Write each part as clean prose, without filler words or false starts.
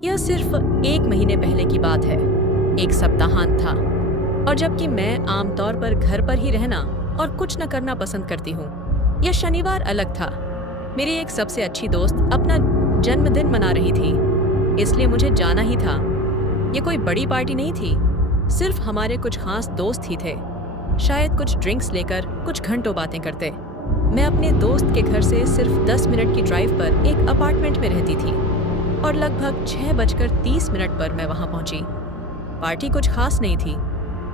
यह सिर्फ 1 महीने पहले की बात है। एक सप्ताहांत था और जबकि मैं आमतौर पर घर पर ही रहना और कुछ न करना पसंद करती हूँ, यह शनिवार अलग था। मेरी एक सबसे अच्छी दोस्त अपना जन्मदिन मना रही थी, इसलिए मुझे जाना ही था। ये कोई बड़ी पार्टी नहीं थी, सिर्फ हमारे कुछ खास दोस्त ही थे। शायद कुछ ड्रिंक्स लेकर कुछ घंटों बातें करते। मैं अपने दोस्त के घर से सिर्फ 10 मिनट की ड्राइव पर एक अपार्टमेंट में रहती थी और लगभग 6:30 पर मैं वहां पहुंची। पार्टी कुछ खास नहीं थी,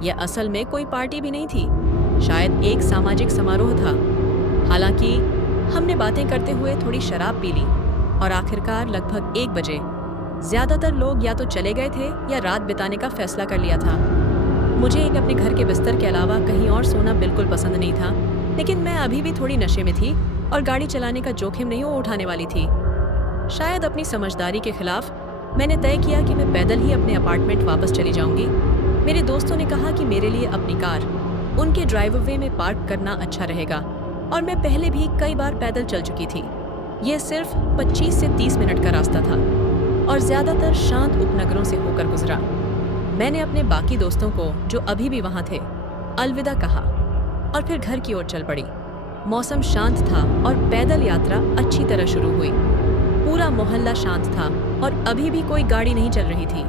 यह असल में कोई पार्टी भी नहीं थी, शायद एक सामाजिक समारोह था। हालांकि हमने बातें करते हुए थोड़ी शराब पी ली और आखिरकार लगभग 1 बजे ज्यादातर लोग या तो चले गए थे या रात बिताने का फैसला कर लिया था। मुझे अपने घर के बिस्तर के अलावा कहीं और सोना बिल्कुल पसंद नहीं था, लेकिन मैं अभी भी थोड़ी नशे में थी और गाड़ी चलाने का जोखिम नहीं उठाने वाली थी। शायद अपनी समझदारी के खिलाफ मैंने तय किया कि मैं पैदल ही अपने अपार्टमेंट वापस चली जाऊंगी। मेरे दोस्तों ने कहा कि मेरे लिए अपनी कार उनके ड्राइववे में पार्क करना अच्छा रहेगा और मैं पहले भी कई बार पैदल चल चुकी थी। यह सिर्फ 25 से 30 मिनट का रास्ता था और ज्यादातर शांत उपनगरों से होकर गुजरा। मैंने अपने बाकी दोस्तों को, जो अभी भी वहां थे, अलविदा कहा और फिर घर की ओर चल पड़ी। मौसम शांत था और पैदल यात्रा अच्छी तरह शुरू हुई। पूरा मोहल्ला शांत था और अभी भी कोई गाड़ी नहीं चल रही थी,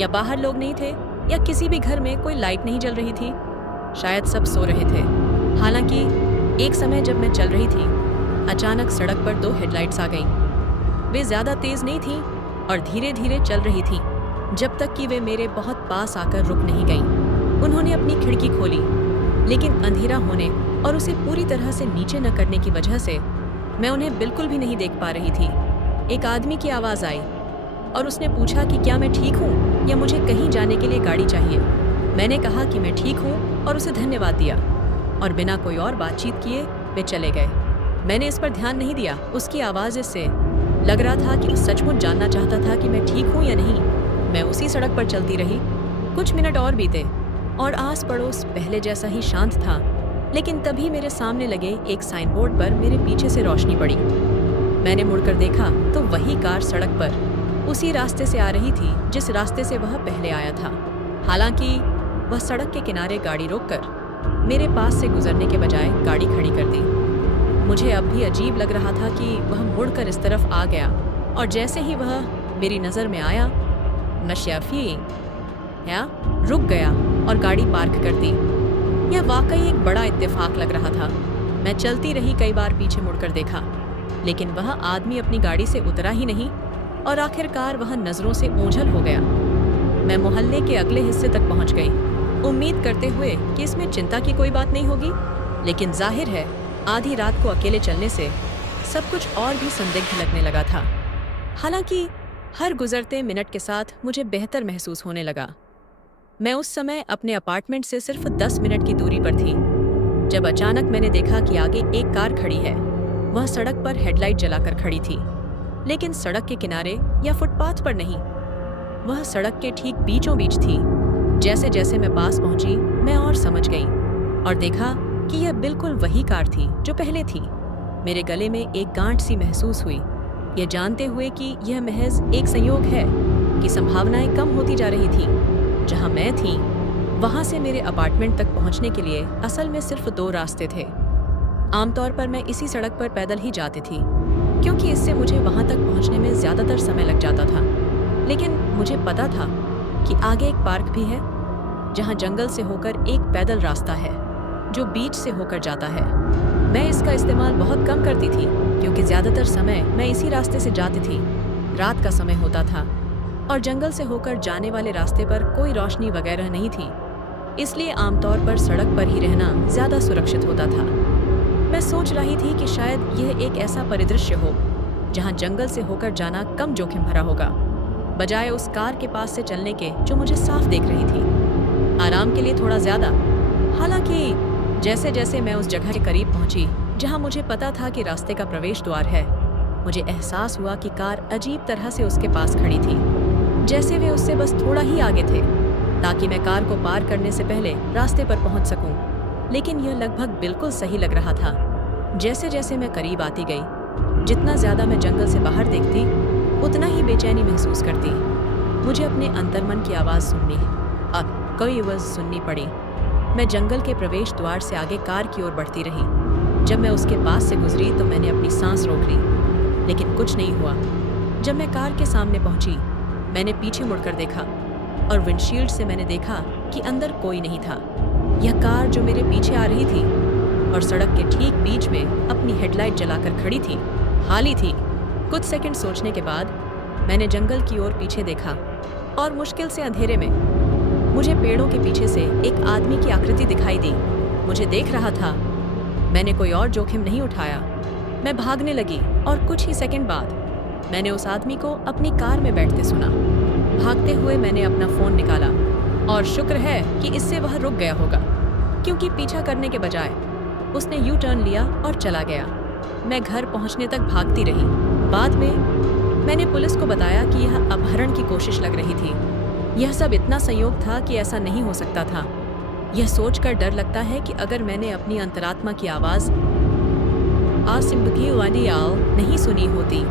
या बाहर लोग नहीं थे, या किसी भी घर में कोई लाइट नहीं जल रही थी। शायद सब सो रहे थे। हालांकि एक समय जब मैं चल रही थी, अचानक सड़क पर 2 हेडलाइट्स आ गईं। वे ज्यादा तेज नहीं थीं और धीरे धीरे चल रही थीं, जब तक कि वे मेरे बहुत पास आकर रुक नहीं गईं। उन्होंने अपनी खिड़की खोली, लेकिन अंधेरा होने और उसे पूरी तरह से नीचे न करने की वजह से मैं उन्हें बिल्कुल भी नहीं देख पा रही थी। एक आदमी की आवाज़ आई और उसने पूछा कि क्या मैं ठीक हूँ या मुझे कहीं जाने के लिए गाड़ी चाहिए। मैंने कहा कि मैं ठीक हूँ और उसे धन्यवाद दिया और बिना कोई और बातचीत किए वे चले गए। मैंने इस पर ध्यान नहीं दिया। उसकी आवाज़ से लग रहा था कि वो सचमुच जानना चाहता था कि मैं ठीक हूँ या नहीं। मैं उसी सड़क पर चलती रही। कुछ मिनट और बीते और आस पड़ोस पहले जैसा ही शांत था, लेकिन तभी मेरे सामने लगे एक साइन बोर्ड पर मेरे पीछे से रोशनी पड़ी। मैंने मुड़कर देखा तो वही कार सड़क पर उसी रास्ते से आ रही थी जिस रास्ते से वह पहले आया था। हालांकि वह सड़क के किनारे गाड़ी रोककर मेरे पास से गुजरने के बजाय गाड़ी खड़ी कर दी। मुझे अब भी अजीब लग रहा था कि वह मुड़कर इस तरफ आ गया और जैसे ही वह मेरी नज़र में आया, नशियाफी या रुक गया और गाड़ी पार्क कर दी। यह वाकई एक बड़ा इत्तेफाक लग रहा था। मैं चलती रही, कई बार पीछे मुड़कर देखा, लेकिन वह आदमी अपनी गाड़ी से उतरा ही नहीं और आखिरकार वह नज़रों से ओझल हो गया। मैं मोहल्ले के अगले हिस्से तक पहुंच गई, उम्मीद करते हुए कि इसमें चिंता की कोई बात नहीं होगी, लेकिन जाहिर है आधी रात को अकेले चलने से सब कुछ और भी संदिग्ध लगने लगा था। हालांकि हर गुजरते मिनट के साथ मुझे बेहतर महसूस होने लगा। मैं उस समय अपने अपार्टमेंट से सिर्फ 10 मिनट की दूरी पर थी, जब अचानक मैंने देखा कि आगे एक कार खड़ी है। वह सड़क पर हेडलाइट जलाकर खड़ी थी, लेकिन सड़क के किनारे या फुटपाथ पर नहीं, वह सड़क के ठीक बीचों बीच थी। जैसे जैसे मैं पास पहुंची, मैं और समझ गई और देखा कि यह बिल्कुल वही कार थी जो पहले थी। मेरे गले में एक गांठ सी महसूस हुई, यह जानते हुए कि यह महज एक संयोग है कि संभावनाएं कम होती जा रही थी। जहां मैं थी, वहां से मेरे अपार्टमेंट तक पहुंचने के लिए असल में सिर्फ 2 रास्ते थे। आमतौर पर मैं इसी सड़क पर पैदल ही जाती थी, क्योंकि इससे मुझे वहां तक पहुंचने में ज्यादातर समय लग जाता था। लेकिन मुझे पता था कि आगे एक पार्क भी है, जहां जंगल से होकर एक पैदल रास्ता है जो बीच से होकर जाता है। मैं इसका इस्तेमाल बहुत कम करती थी, क्योंकि ज्यादातर समय मैं इसी रास्ते से जाती थी। रात का समय होता था और जंगल से होकर जाने वाले रास्ते पर कोई रोशनी वगैरह नहीं थी, इसलिए आमतौर पर सड़क पर ही रहना ज्यादा सुरक्षित होता था। मैं सोच रही थी कि शायद यह एक ऐसा परिदृश्य हो जहां जंगल से होकर जाना कम जोखिम भरा होगा, बजाय उस कार के पास से चलने के जो मुझे साफ देख रही थी। आराम के लिए थोड़ा ज्यादा। हालांकि जैसे जैसे मैं उस जगह के करीब पहुंची जहां मुझे पता था कि रास्ते का प्रवेश द्वार है, मुझे एहसास हुआ कि कार अजीब तरह से उसके पास खड़ी थी, जैसे वे उससे बस थोड़ा ही आगे थे, ताकि मैं कार को पार करने से पहले रास्ते पर पहुंच सकूं। लेकिन यह लगभग बिल्कुल सही लग रहा था। जैसे जैसे मैं करीब आती गई, जितना ज्यादा मैं जंगल से बाहर देखती, उतना ही बेचैनी महसूस करती। मुझे अपने अंतर्मन की आवाज़ सुननी, अब कोई आवाज़ सुननी पड़ी। मैं जंगल के प्रवेश द्वार से आगे कार की ओर बढ़ती रही। जब मैं उसके पास से गुजरी तो मैंने अपनी सांस रोक ली, लेकिन कुछ नहीं हुआ। जब मैं कार के सामने पहुंची, मैंने पीछे मुड़कर देखा और विंडशील्ड से मैंने देखा कि अंदर कोई नहीं था। यह कार जो मेरे पीछे आ रही थी और सड़क के ठीक बीच में अपनी हेडलाइट जलाकर खड़ी थी, खाली थी। कुछ सेकंड सोचने के बाद मैंने जंगल की ओर पीछे देखा और मुश्किल से अंधेरे में मुझे पेड़ों के पीछे से एक आदमी की आकृति दिखाई दी। मुझे देख रहा था। मैंने कोई और जोखिम नहीं उठाया। मैं भागने लगी और कुछ ही सेकंड बाद मैंने उस आदमी को अपनी कार में बैठते सुना। भागते हुए मैंने अपना फ़ोन निकाला और शुक्र है कि इससे वह रुक गया होगा, क्योंकि पीछा करने के बजाय उसने यू टर्न लिया और चला गया। मैं घर पहुंचने तक भागती रही। बाद में मैंने पुलिस को बताया कि यह अपहरण की कोशिश लग रही थी। यह सब इतना संयोग था कि ऐसा नहीं हो सकता था। यह सोचकर डर लगता है कि अगर मैंने अपनी अंतरात्मा की आवाज़ नहीं सुनी होती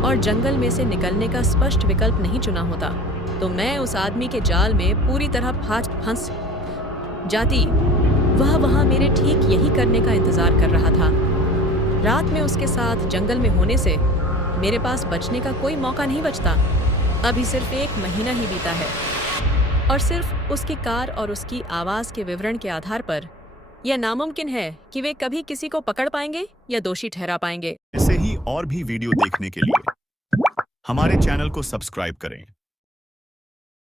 और जंगल में से निकलने का स्पष्ट विकल्प नहीं चुना होता, तो मैं उस आदमी के जाल में पूरी तरह फंस जाती। वह वहाँ मेरे ठीक यही करने का इंतज़ार कर रहा था। रात में उसके साथ जंगल में होने से मेरे पास बचने का कोई मौका नहीं बचता। अभी सिर्फ 1 महीना ही बीता है और सिर्फ उसकी कार और उसकी आवाज़ के विवरण के आधार पर यह नामुमकिन है कि वे कभी किसी को पकड़ पाएंगे या दोषी ठहरा पाएंगे। ऐसे ही और भी वीडियो देखने के लिए हमारे चैनल को सब्सक्राइब करें।